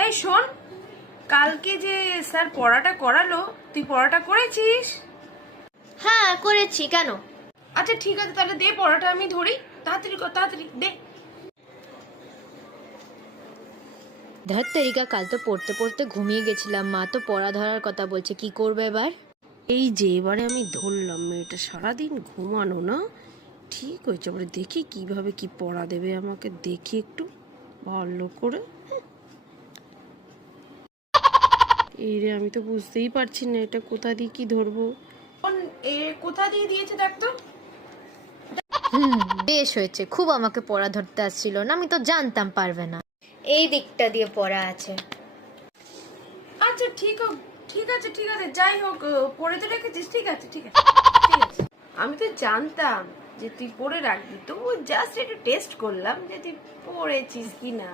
এই শোন, কালকে যে স্যার পড়াটা করালো, তুই পড়াটা করেছিস? হ্যাঁ করেছি, কেন? আচ্ছা ঠিক আছে, তাহলে দে পড়াটা আমি ধরি। তাড়াতাড়ি কর, তাড়াতাড়ি দে। ধ্যাত তেরিকা, কাল তো পড়তে পড়তে ঘুমিয়ে গেছিলাম। মা তো পড়া ধরার কথা বলছে, কি করবে এবার? এই যে এবারে আমি ধরলাম, মেয়েটা সারাদিন ঘুমানো না, ঠিক হয়েছে। এবারে দেখি কিভাবে কি পড়া দেবে আমাকে, দেখি একটু ভালো করে। এই রে, আমি তো বুঝতেই পারছি না এটা কোথা দিয়ে কি ধরবো। কোথা দিয়ে দিয়েছে দেখ তো। বেশ হয়েছে, খুব আমাকে পড়া ধরতে আসছিল না, আমি তো জানতাম পারবে না। এই দিকটা দিয়ে পড়া আছে। আচ্ছা ঠিক আছে ঠিক আছে, যাই হোক, পড়ে তো রেখেছিস, ঠিক আছে ঠিক আছে ঠিক আছে। আমি তো জানতাম যে তুই পড়ে রাখবি, তো জাস্ট একটু টেস্ট করলাম যে তুই পড়েছিস কি না।